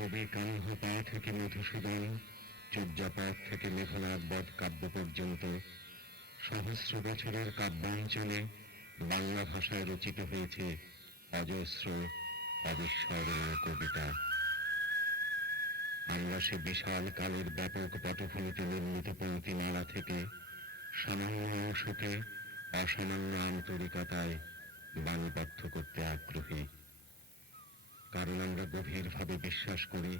কবি কানহপা থেকে মধুসূদন, চর্যাপদ থেকে মেঘনাদ বধ কাব্য পর্যন্ত সহস্র বছরের কাব্যাঞ্চলে বাংলা ভাষায় রচিত হয়েছে অজস্র অবিস্মরণীয় কবিতা। আমরা সে বিশাল কালের ব্যাপক পটভূমিতে নির্মিত পঙ্ক্তিমালা থেকে সামান্য অংশকে অসামান্য আন্তরিকতায় বাণীবদ্ধ করতে আগ্রহী। কারণ আমরা গভীরভাবে বিশ্বাস করি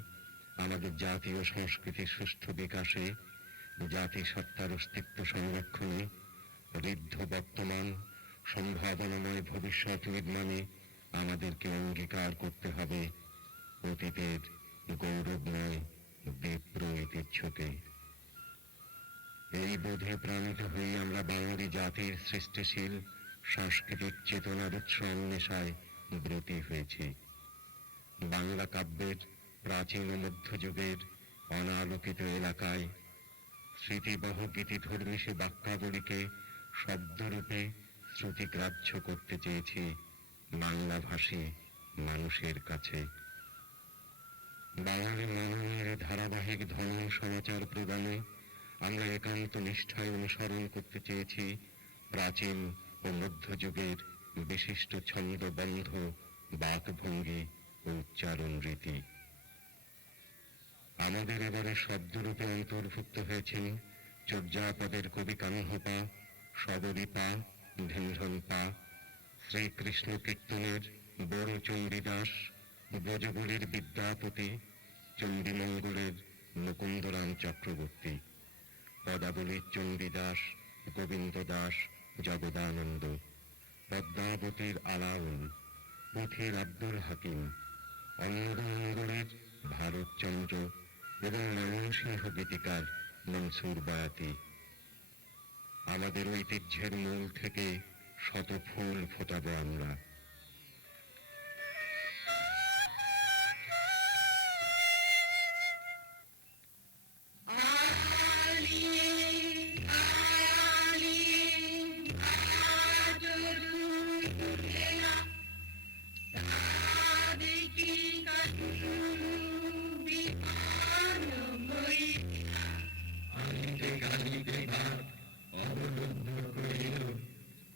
আমাদের জাতীয় সংস্কৃতির সুষ্ঠু বিকাশে, জাতিসত্তার অস্তিত্ব সংরক্ষণে, ঋদ্ধ বর্তমান সম্ভাবনাময় ভবিষ্যৎ নির্মাণে আমাদেরকে অঙ্গীকার করতে হবে অতীতের গৌরবময় বিপ্র ঐতিহ্যকে। এই বোধে প্রাণিত হয়ে আমরা বাঙালি জাতির সৃষ্টিশীল সাংস্কৃতিক চেতনার উৎস অন্বেষায় ব্রতী হয়েছি। বাংলা কাব্যের প্রাচীন ও মধ্যযুগের অনালোকিত এলাকায় স্মৃতিবহ গীতিধর্মী সে বাক্যাবলীকে শব্দরূপে শ্রুতিগ্রাহ্য করতে চেয়েছি বাংলাভাষী মানুষের কাছে। বাঙালি মননের ধারাবাহিক ধর্ম সমাচার প্রদানে আমরা একান্ত নিষ্ঠায় অনুসরণ করতে চেয়েছি প্রাচীন ও মধ্যযুগের বিশিষ্ট ছন্দবন্ধ বাকভঙ্গি ও উচ্চারণ রীতি। আমাদের এবারে শব্দরূপে অন্তর্ভুক্ত হয়েছেন চর্যাপদের কবি কানহপা, সবরীপা, ঢেনঢন-পা, শ্রীকৃষ্ণ কীর্তনের বড় চণ্ডীদাস, ব্রজবুলির বিদ্যাপতি, চণ্ডীমঙ্গলের মুকুন্দরাম চক্রবর্তী, পদাবলীর চণ্ডীদাস, গোবিন্দ দাস, জগদানন্দ, পদ্মাবতীর আলাউল, পুঁথির আব্দুল হাকিম, অন্নদামঙ্গলের ভারতচন্দ্র এবং ময়মনসিংহ গীতিকার মনসুর বয়াতি। আমাদের ঐতিহ্যের মূল থেকে শত ফুল ফোটাবো আমরা।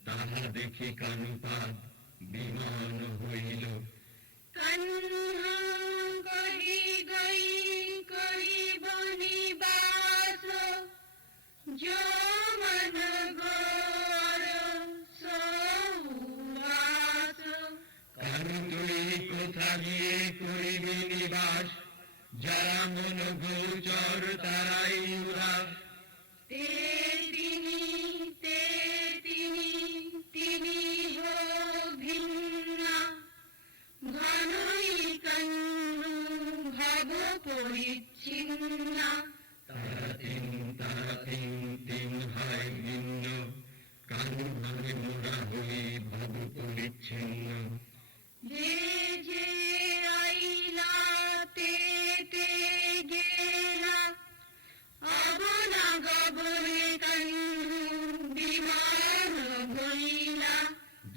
তাহা দেখি কানুপাদ বিমান হইল। কোথা গিয়ে করিবি নিবাস, যারা মন গোচর তারাই উদাস। তারা তিন হয় ভিন্ন, কানু ভাবে মোরা হই ভাব পরিচ্ছিন্ন।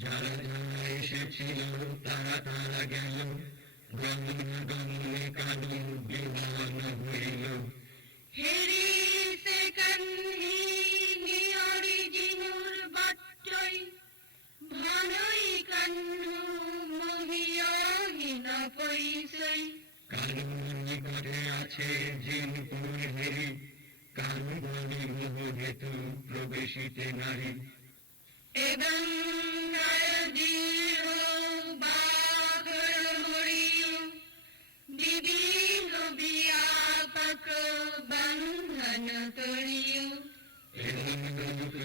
যারা যারা এসেছিল তারা গেল, গমনে গমনে কানু বিমান হইল। কানু নিকটে আছে জিনপুর হেরি, কানু বলি মোহ হেতু প্রবেশিতে নারী। এবং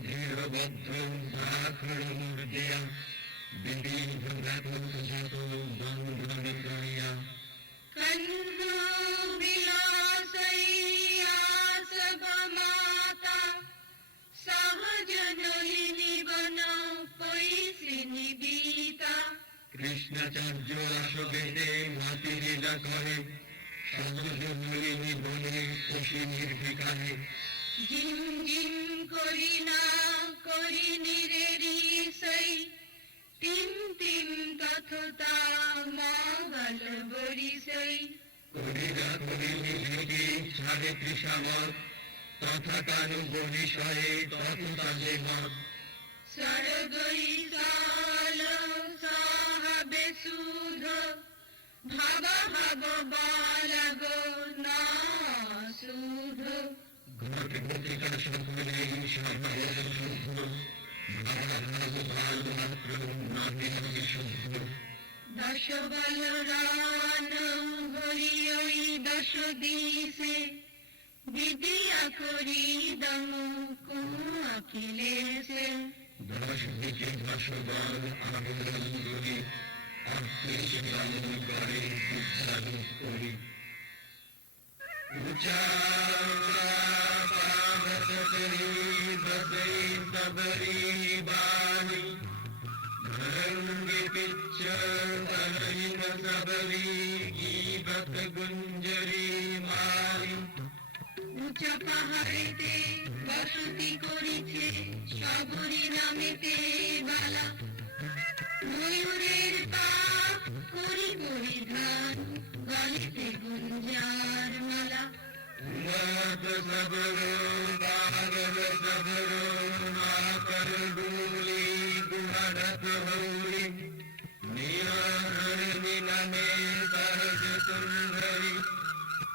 ধীরবদ্ধ আখড় মুর্দিয়া, বিবিধ ব্যাপক যত বন্ধন করিয়া। কৃষ্ণাচার্য আসবেদে মাতিলীলা করে, সহজ মলিনী বনে খুশি নির্বিকারে। জিম জিম করি না করি নিরেরি সই, তিন তিন কথতা মগল বরিসই। করিরা করিনি ঝুঁকি ছাড়ে তৃষামত তথা কানুবহিষয়ে তথা যে মত সরগই সাল সাহাবে সুধ ভাব ভাব বালাগ না সুধ ঘট ঘটিকা সকলে সভায় শুদ্ধ ভাবা ভাব ভাল মাত্র নাহি শুদ্ধ দশ বলরান হরি ওই দশ দিশে বিদ্যা করি দম কুয়াকিলেশে দশ দিকে দশ বল আবরণ করি আত্মীয় দমন করে উচ্চারণ করি উচ্চারণ করি বসে সবরি বাণী ধরঙ্গে পিচ্ছ তনহিন সবরি গীবত গুঞ্জরি মারি উঁচা পাহাড়েতে বসতি করিছে সবরি নামেতে বালা ময়ূরের পাপ করি পরিধান গলিতে গুঞ্জার মালা উন্নত সবরো বাগল সবরো মাকর ডুলি গুহারত হৌরি নিয়রণি নামে সহজ সুন্দরী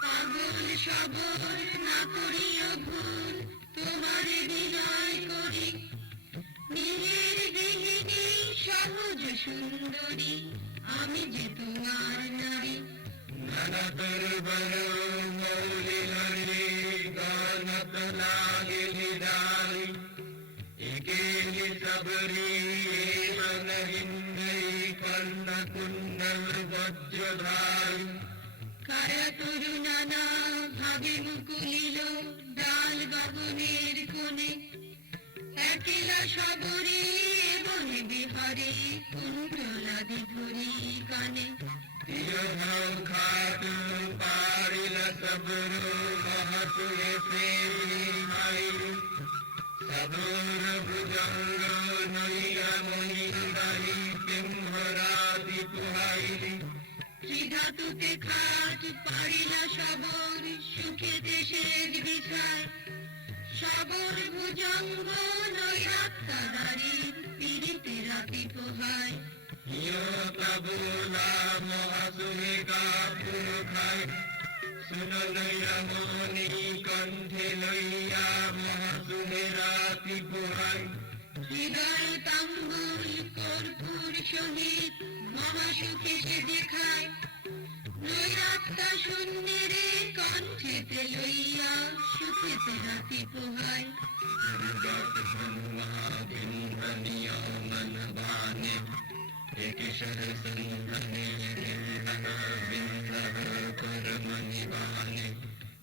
পাগল সবর না করিও ভুল তোমারে বিনয় করি নিজের গৃহিণী সহজ সুন্দরী আমি যে তোমার নারী নানা দুর্বল মৌলি হরি গানত লাগিলি ডালি একেলি সবরি এমন হিন্দী কন্যা কুণ্ডল বজ্রধারী কারা তরু নানা ভাবে মুকুলিল ডাল গগনের কোণে একলা সবরে বনে বিহারে কুণ্ডলাদি ধরি কানে তিরভাও খাটু পারিল সবরো মহতুলে প্রেমী মাইরু সবর ভুজঙ্গ নইয়া মহিন্দারি সিংহরাতি পুহাইলি ত্রিধাতুতে খাট পারিল সবর সুখে দেশের বিছায় সবর ভুজঙ্গ নৈরাত্তাদারির পীড়িতে রাতি পোহায় ইয়তাবুলা মহাসুমিকা পুরখাই শুনো লইয়া মনি কণ্ঠে লইয়া মহাসুমেরাতি পুহাই হৃদয় তাম্বুল কর্পূর সহিত মহাসুখে সে দেখায় নৈরাত্তা শূন্যেরে কণ্ঠেতে লইয়া সুখেতে রাতি পোহায় নিয়মন বানে একেশর সন্ধনে বিন্দহ করমণি বানে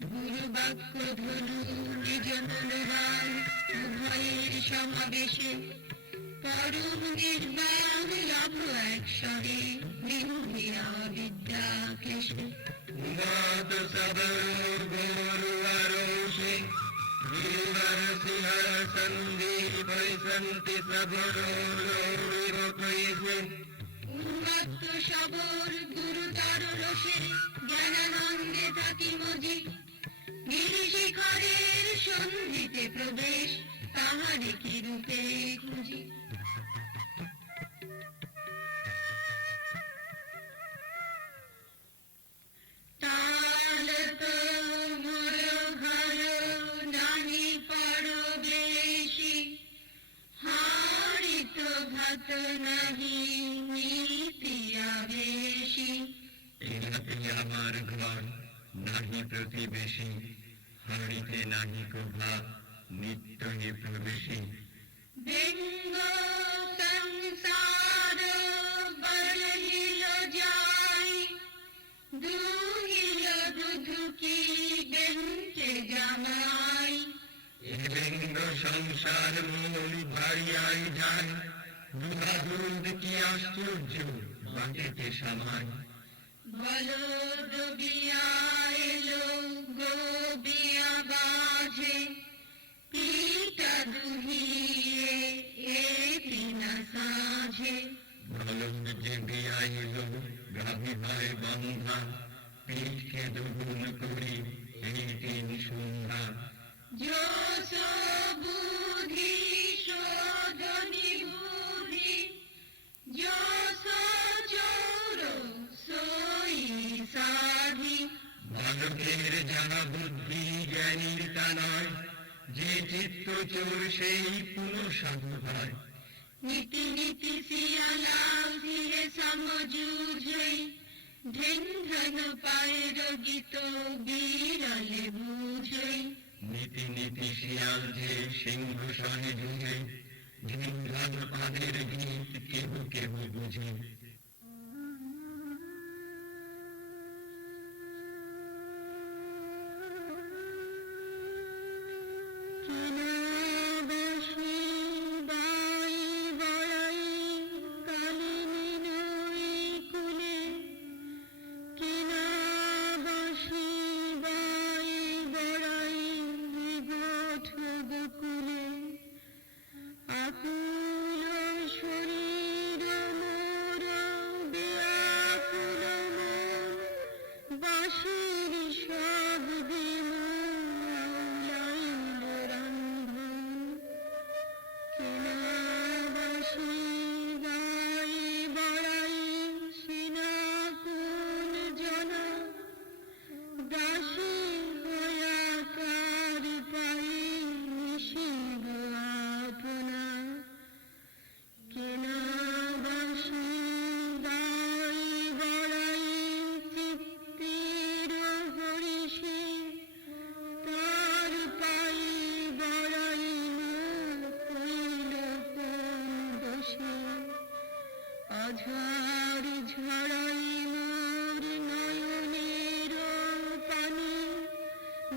গুরু বাক্য ধনু নিজ মনোবান উভয়ের সমাবেশে পরম নির্বাণ লাভ একসরে নিহুরিয়া বিদ্যা ক্লেশে উন্নত সবর গোরু আরোষে গিরিবর সিংহ সন্দীপ সন্তি সবরো লোরিব কৈসে উন্মত্ত সবর গুরুতর রসে জ্ঞানানন্দে থাকি মজি গিরিশিখরের সন্ধিতে প্রবেশ তাহারে কি রূপে খুঁজি তাল তোমর ঘর নাহি পরবেশি হারিত ভাত নাহি নীতি আবেশি ইহাতে আমার ঘর নাহি প্রতিবেশী হাড়িতে নাহি কোভা নিত্য হে প্রবেশী ব্যঙ্গ সংসার বরহিল যাই দুহিল দুধুকি বেঞ্চে জামাই এ ব্যঙ্গ সংসার মূল ভারিয়াই যায় দুধ কি আশ্চর্য বাটেতে সামায় বলদ বিয়া এলো গো বিয়া বাজে পিতা দুহিয়ে এটি না সাজে বলন্দ যে বিয়াইল গাভী হয় বন্ধা পিঠকে দুগুণ করি এই দিন সন্ধ্যা। যশ বুদ্ধি শোধনি বুদ্ধি, যশ চৌর সই সাধি। বালকের জানা বুদ্ধি জ্ঞানীর তা নয়, যে চিত্ত চোর সেই পুনঃ সাধু হয়। নীতি নীতি শিয়ালা সিহে সমঝুঝই, ঢেন ধন পায়ের গীত বিরলে বুঝই। নীতি নীতি শিয়াল যে সিংহ সনে যুগে, ঝিঙ্গান পাদের গীত কেহ কেহ বুঝে। আধার ঝরাই মোর নয়নের পানি,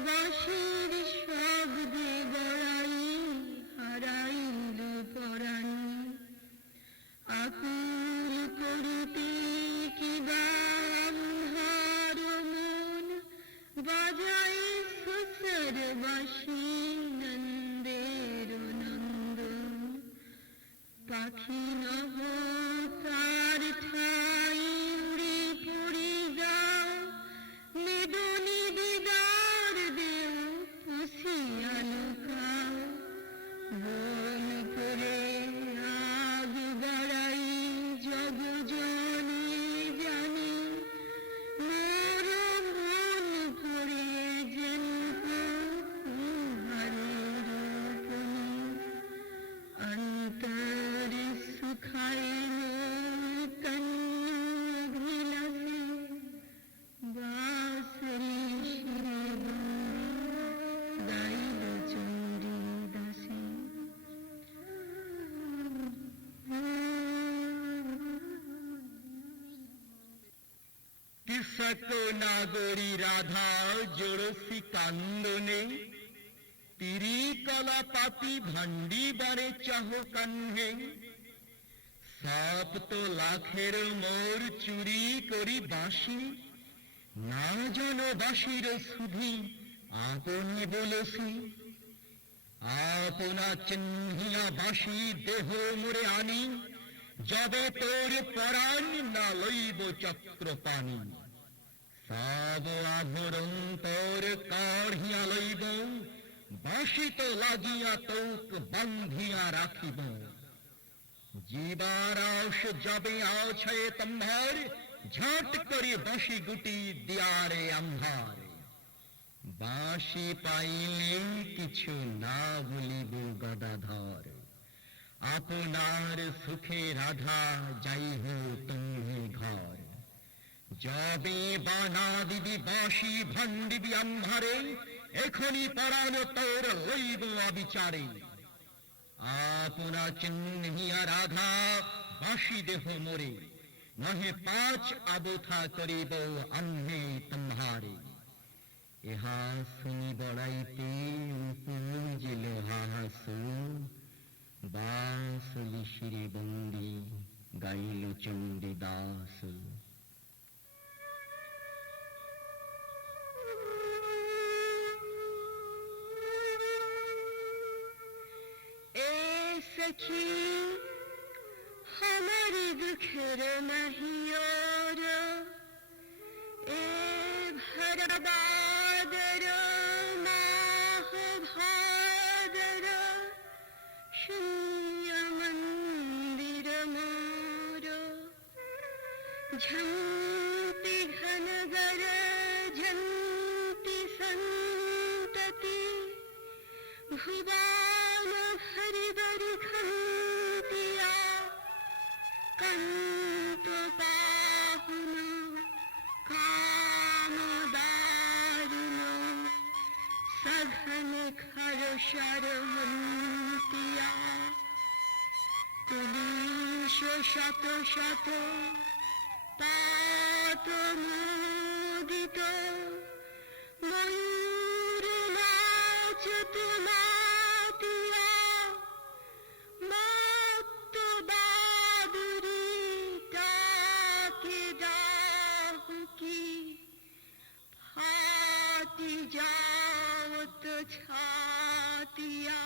বাঁশির শব্দে গড়াই হারাইল পরাণ। আকুল করিতে কিবা আন্ধার মন, বাজায় সুসর বাঁশি নন্দের নন্দন। পাখি নভ তার ঠাই উড়ে পড়ে যাও, মেদনি দিদার দেও পুষিয়া লুকাও। বন করে আগ বাড়াই জগ জনে জানি, মোর মন করে যেন কুহারের রূপনী। অন্তর সুখাইল কন্যাভিলাষে, বাঁশরি শিরে বন্দী গাইল চণ্ডী দাসী। কৃষক নাগরী রাধা জোড়সি কান্দনে, তিরি কলা পাতি ভান্ডি বারে চাহ কান্হে। সাপ তো লাখের মোর চুরি করি বাঁশি, না জন বাঁশির সুধি আপনি বলসি। আপনা চিহ্নিয়া বাঁশি দেহ মোরে আনি, যবে তোর পরাণ না লইব চক্র পানি। সব আভরণ তোর কাঢ়িয়া লইব, বাঁশি তো লাগিয়া তোক বান্ধিয়া রাখিব। জীবারাস যবে আছে তম্ভার, ঝাট করে বাঁশি গুটি দিয়ারে আম্ভার। বাঁশি পাইলে কিছু না বলিব গদাধর, আপনার সুখে রাধা যাইহ তুমি ঘর। যবে বানা দিবি বাঁশি ভান্ডিবি আম্ভারে, এখনি পরাণ তোর লইব অবিচারে। আপনা চিহ্নিয়া রাধা বাঁশি দেহ মোরে, নহে পাঁচ আবথা করিব আম্হে তোমারে। ইহা শুনি বড়াইতে পুঞ্জিল হাসু, বাঁশলি শিরে বন্দী গাইল চণ্ডী দাস। सखी हमारे दुखर महियोर, ए বাদর মাহ ভাদর শূন্য মন্দির মোর ঝন্তি ঘনগর ঝন্তি সন্ততি ভুবন হরিবরি খন্তিয়া কন্ত পাহুন কাম দারুণ সঘন খর শরমন্তিয়া তুলিশ শত শত পাত মুদিত ময়ূর নাচত মাতিয়া মত্ত বাদুরি ডাকে ডাহুকি ফাটি যাওত ছাতিয়া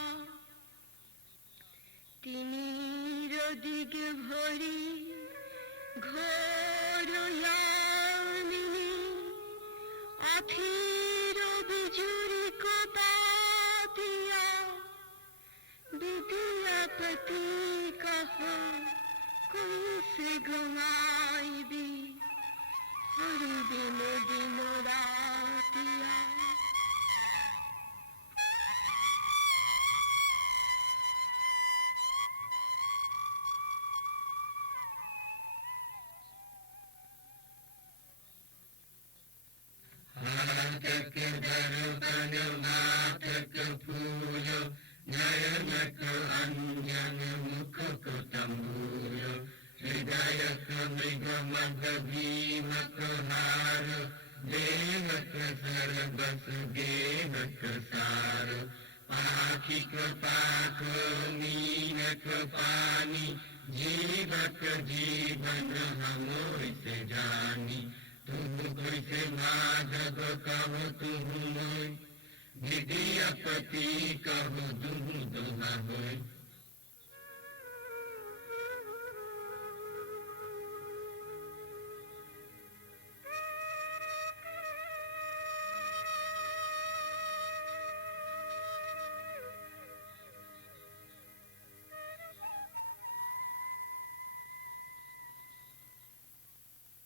তিমির দিকে ভরি ঘোর ইয়ামিনী আথির বিজুরি কপাতিয়া विद्यापति कहो कैसे घुमाईबी हरि दिन दिन रातिया हाथक दर्पण नाथक फूल नयनक अंजन मुखक तंबूल हृदयक मृग मद भीमक हार देहक सरबस गेहक सार पाखिक पाख मीनक पानी जीवक जीवन हमोइसे जानी तुम कैसे माधव कहो तुम मोय विद्यापति कहो दुहु दोहा होय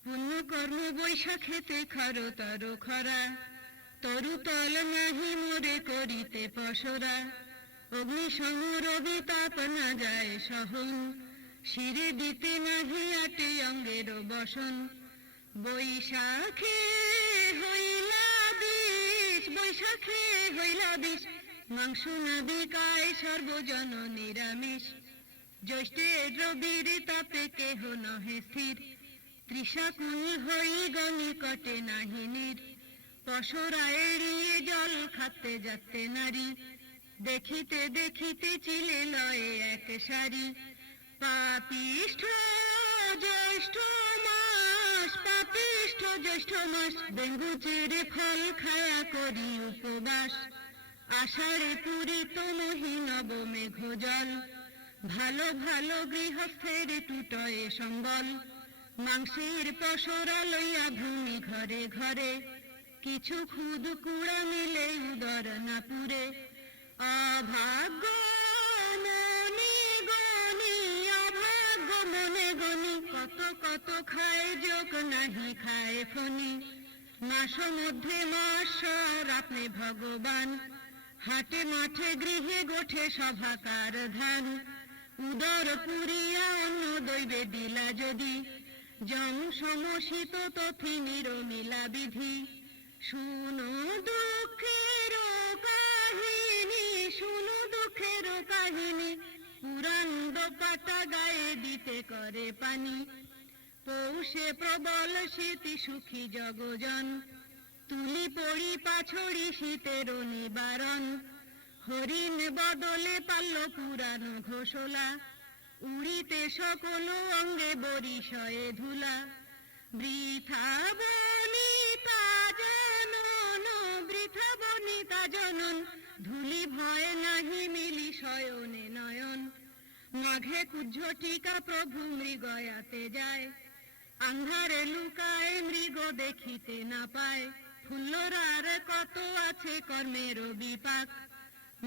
পুণ্য কর্ম বৈশাখেতে খর তর খরা তরু তল নাহি মোরে করিতে পসরা অগ্নি সমরবি তাপ না যায় সহন শিরে দিতে নাহি আটে অঙ্গের বসন বৈশাখে হইলা বিষ মাংস না বিকায় সর্বজন নিরামিষ জ্যৈষ্ঠের রবির তাপে কেহ নহে স্থির তৃষাকুল হই গনি কটে নাহি নীর পসরা এড়িয়ে জল খাতে যাতে নারী দেখিতে দেখিতে চিলে লয়ে এক সারি পাপিষ্ঠ জ্যৈষ্ঠ মাস ডেঙ্গু চেরে ফল খায়া করি উপবাস আষাঢ়ে পূরিত মহি নবমেঘ জল ভালো ভালো গৃহস্থের টুটয়ে সম্বল মাংসের পসরা লইয়া ভূমি ঘরে ঘরে কিছু খুদ কুড়া মিলে উদর না পুরে অভাগ্য মনে গনি কত কত খায় যোগ নাহি খায় ফনি মাস মধ্যে মাসর আপনি ভগবান হাটে মাঠে গৃহে গোঠে সভাকার ধান উদর পুরিয়া অন্ন দৈবে দিলা যদি জম সমসিত তথি নিরমিলা বিধি শুনো দুঃখের কাহিনী পুরাণ পাতা গায়ে দিতে করে পানি পৌষে প্রবল শীতি সুখী জগজন তুলি পড়ি পাছড়ি শীতের নিবারণ হরিণ বদলে পাল্ল পুরানো ঘোষলা উড়িতে সকল অঙ্গে বরিশয়ে ধুলা বৃথা বনিতা জনন ধুলি ভয় নাহি মিলি শয়নে নয়ন মাঘে কুজ্ঝটিকা প্রভু মৃগয়াতে যায় আন্ধারে লুকায় মৃগ দেখিতে না পায়, ফুল্লরার কত আছে কর্মের বিপাক,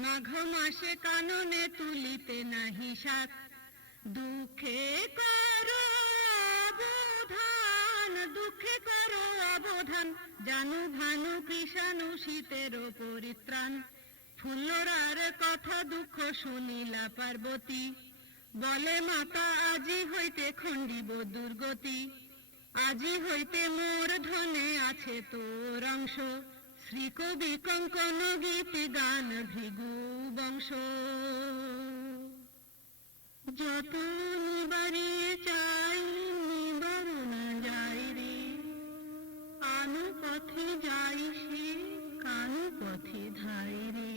মাঘ মাসে কাননে তুলিতে নাহি শাক, দুঃখে করো অবধান, দুঃখে করো অবধান, জানু ভানু কৃষাণু শীতের পরিত্রাণ। ফুল্লরার কথা দুঃখ শুনিলা পার্বতী, বলে মাতা আজি হইতে খণ্ডিব দুর্গতি, আজি হইতে মোর ধনে আছে তোর অংশ, শ্রীকবি কঙ্কন গীত গান ভৃগু বংশ। যত নিবারিয়ে চাই নিবারণ যায় রে, আনু পথে যাই সে কানু পথে ধায় রে,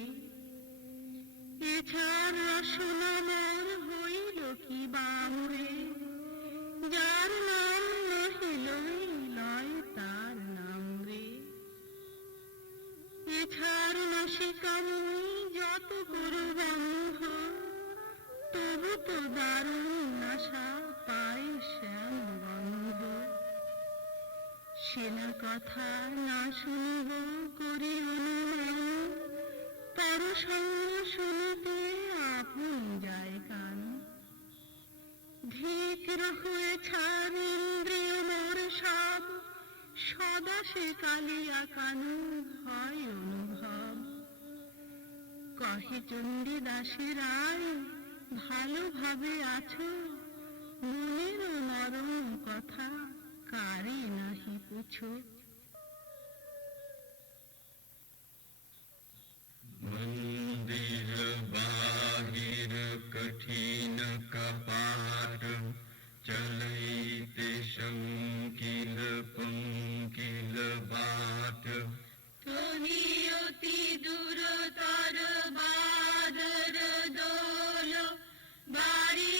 এছাড় রসনা মন হইল কি বামরে, যার নাম নহিল লয় তার নাম রে, এছাড় নাসিকামুনি যত করু বন্ধ, তবু তো দারুণ নাশা পায় শ্যাম গন্ধ, সেনা কথা না শুনব করি অনুমান, পর সঙ্গ শুনতে আপন যায় কান, ধিক্র হয়ে ছাড় ইন্দ্রিয় মোর সব, সদা সে কালিয়া কানু হয় অনুভব। কহে চণ্ডী দাসী রায় ভালোভাবে আছো, মনের নরম কথা কারে নাহি পুছো। মন্দির বাহির কঠিন কপাট, চলইতে শঙ্কিল পঙ্কিল বাট, তুমি অতি দূরতর বাদর দোল, বাড়ি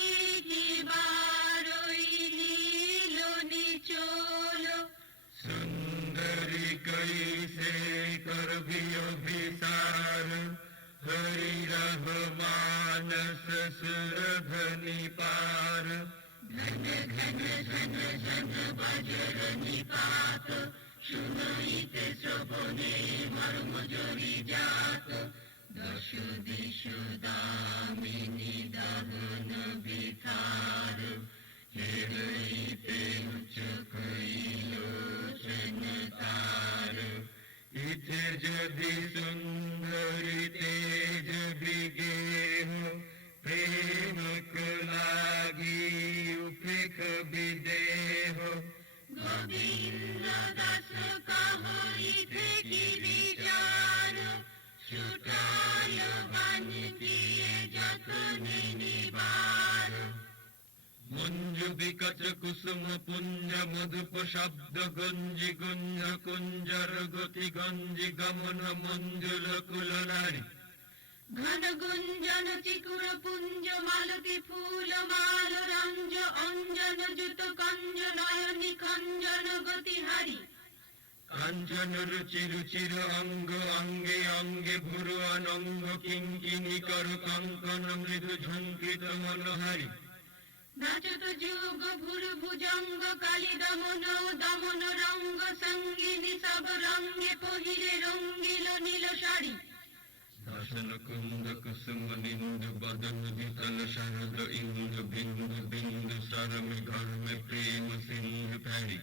কি বারই নীল নিচোল, সুন্দরী কৈসে করবি অভিসার, হরি রহমানস সুরধনি পার, ঘন ঘন ঘন ঘন বজ্র নিপাত, শুনইতে শ্রবণে মর্ম জরি জাত, দশ দিশু দামিনী দহন বিথার, হেরইতে উচ্চ কইল তার, ইতে যদি সুন্দরী তেজ বিগেহ, প্রেম লাগি উপেখ বিদেহ, গোবিন্দ দাস কহিতে কি বিচার, ছুটাল বান দিয়ে যতনে নিবার, মঞ্জু বিকচ কুসুম পুঞ্জ মধুপ শব্দ গঞ্জি গুঞ্জ কুঞ্জর গতি গঞ্জি গমন মঞ্জুল কুল নারী, ঘন গুঞ্জন চিকুর পুঞ্জ মালতী ফুল মাল রঞ্জ অঞ্জন জুত কঞ্জ নয়নি খঞ্জন গতিহারি, কাঞ্চন রুচি রুচির অঙ্গ অঙ্গে অঙ্গে ভুরু অনঙ্গ কিঙ্কিণী কর কঙ্কন মৃদু ঝঙ্কৃত মনোহারী, নাচত যুগ ভুর ভুজঙ্গ কালী দমন দমন রঙ্গ সঙ্গিনী সব রঙ্গে পহিরে রঙ্গিল নীল শাড়ি, দর্শন কুন্দ কুসুম নিন্দু বদন বিতল শারদ ইন্দু বিন্দু বিন্দু সরমে ঘর্মে প্রেম সিন্ধু প্যারি,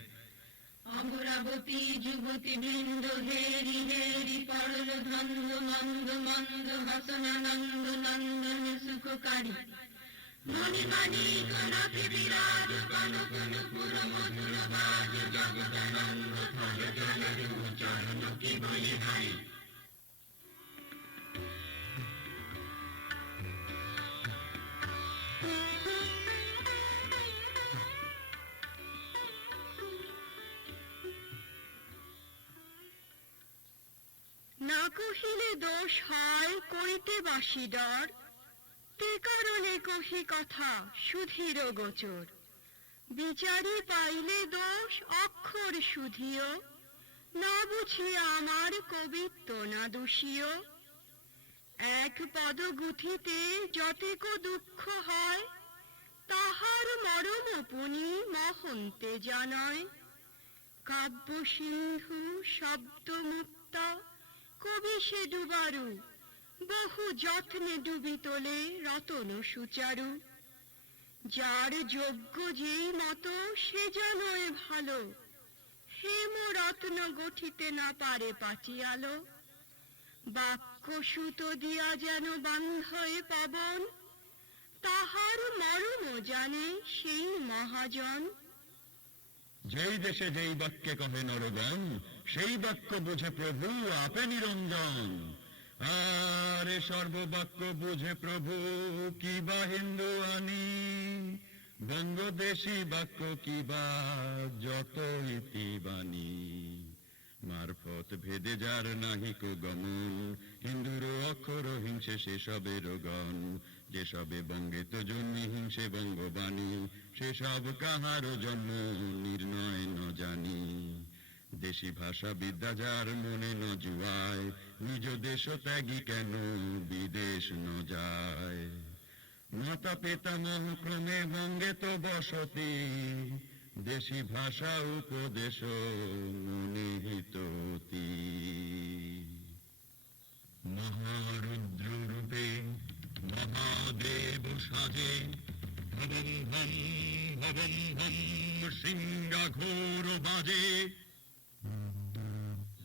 অমরাবতী যুবতী বৃন্দ হেরি হেরি পড়ল ধন্দ মন্দ মন্দ হসনানন্দ নন্দন সুখকারী, মণি মানি কনকে বিরাজ কনক নুপুর মধুর বাজ, জগদানন্দ ফল জল চরণ কি বলি হারি। না কহিলে দোষ হয় কইতে বাসি ডর, তে কারণে কহি কথা সুধীর গোচর, বিচারি পাইলে দোষ অক্ষর সুধিও, না বুঝিয়া আমার কবিত্ব না দোষীয়, এক পদ গুথিতে যতেক দুঃখ হয়, তাহার মরম পুনি মহন্তে জানায়। কাব্য সিন্ধু শব্দ মুক্তা কবি সে ডুবারু, বহু যত্নে ডুবি তোলে রতন সুচারু। যার যোগ্য যেই মতো সে জনয় ভালো, হেম রত্ন গঠিতে না পারে পাটিয়ালো। বাক্য সুতো দিয়া যেন বান্ধয় পবন, তাহার মরম জানে সেই মহাজন। যেই দেশে যেই বাক্যে কহে নরগণ, সেই বাক্য বুঝে প্রভু আপে নিরঞ্জন। আরে সর্ববাক্য বুঝে প্রভু কি বা হিন্দু আনি, বঙ্গদেশী বাক্য কি বা যত ইতিবাণী। মারফত ভেদে যার নাহিক গমন, হিন্দুর অক্ষর হিংসে সেসবের গণ। যেসবে বঙ্গে তো জন্মি হিংসে বঙ্গবাণী, সেসব কাহার জন্ম নির্ণয় ন জানি। দেশি ভাষা বিদ্যা যার মনে ন জুয়ায়, নিজ দেশ ত্যাগী কেন বিদেশ ন যায়। মাতা পিতামহ ক্রমে বঙ্গে তো বসতি, দেশি ভাষা উপদেশ মনে হিততি। মহারুদ্র রূপে মহাদেব সাজে, ভবং ভম ভবং ভম সিংহাঘোর বাজে।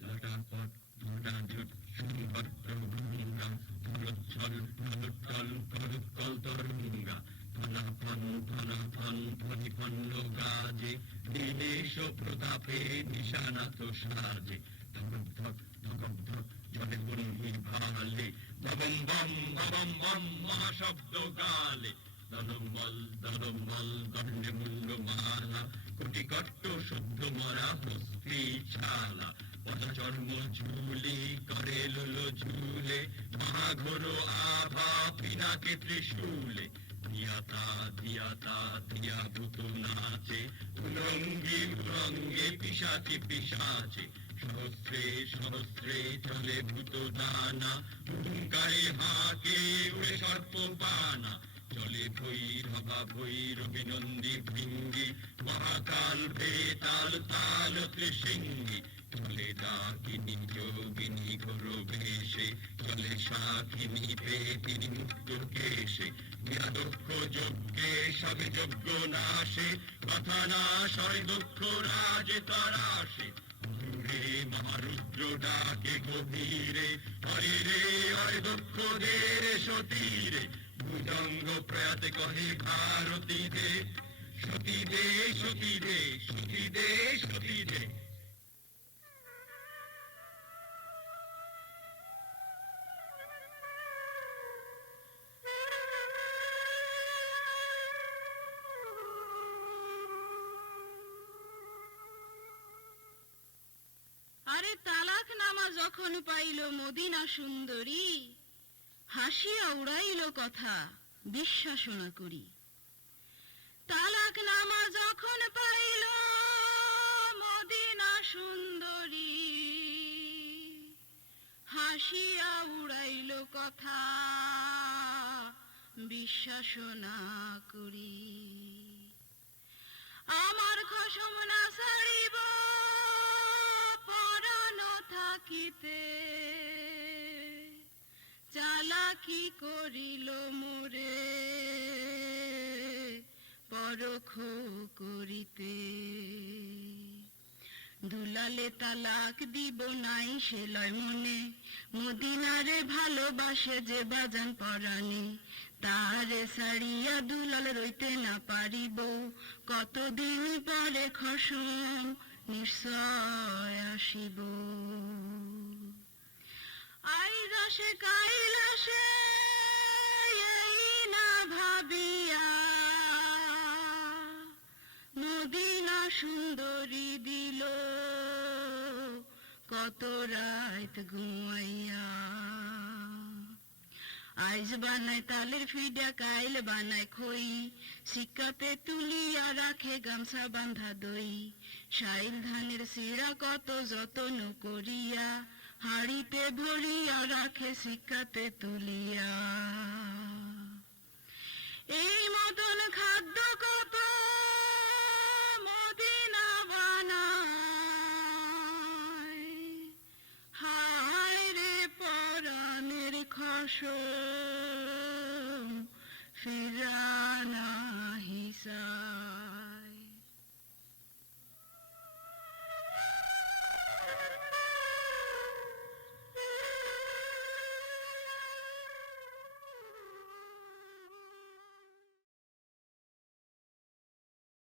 লটাপট লটাঝট সুভদ্র ভঙ্গা, ফলোচ্ছল ফলোট্টল ফলোৎকল তরঙ্গা। ফলাফল ফলাফল ফলিফন্ন গাজে, দিনেশ প্রতাপে নিশানাথ সাজে। ধগধগ ধগধগ জলে বন্যী ভালে, ভবং বম ভবং বম মহাশব্দ গালে। দলমল দলমল দণ্ডে মূল্য মালা, কোটি কট্ট শুদ্ধ মরা হস্তি ছালা। পদচর্ম ঝুলি করে লুলো ঝুলে, মহাঘোর আভা পিনাকে ত্রিশূলে। ধিয়াতা ধিয়াতা ধিয়াভূত নাচে, উলঙ্গি উলঙ্গে পিশাচি পিশাচে। সহস্রে সহস্রে চলে ভূত দানা, হুঙ্কারে হাঁকে উড়ে সর্প পানা। চলে ভৈরবা ভৈরবী নন্দী ভৃঙ্গি, মহাকাল বেতাল তাল ত্রিশৃঙ্গি। চলে ডাকিনী যোগিনী ঘোর বেশে, চলে শাকিনী পেতিনী মুক্ত কেশে। নিরাদক্ষ যজ্ঞে সবে যজ্ঞ নাশে, কথা না সয় দক্ষ রাজে তারাশে। দূরে মহারুদ্র ডাকে গভীরে, হরে রে হরে দক্ষ দে রে সতীরে। ভুজঙ্গ প্রয়াতে কহে ভারতী দে, সতী দে সতী দে সতী দে সতী দে। আরে তালাক নামা যখন পাইল মদিনা সুন্দরী, হাসিয়া উড়াইল কথা বিশ্বাস না করি। তালাক নামা যখন পাইল মদিনা সুন্দরী, হাসিয়া উড়াইল কথা বিশ্বাস না করি। আমার খসম না ছাড়িব পরাণ থাকিতে, চালাকি করিল মোরে পরখ করিতে। দুলালে তালাক দিব নাই সে লয় মনে, মদিনারে ভালোবাসে যে বাজান পরাণে। তারে ছাড়িয়া দুলাল রইতে না পারিব, কতদিন পরে খসম নিশ্চয় আসিব। আইজ আসে কাইল আসে এই না ভাবিয়া, মদিনা সুন্দরী দিল কত রাত ঘুমাইয়া। আইজ বানায় তালের ফিডা কাইল বানায় খই, সিক্কাতে তুলিয়া রাখে গামছা বান্ধা দই। শাইল ধানের শিরা কত যতন করিয়া, হাড়িতে ভরিয়া রাখে সিক্কাতে তুলিয়া। এই মতন খাদ্য কত মদিনা বানায়, হায় রে পরাণের খসম ফিরা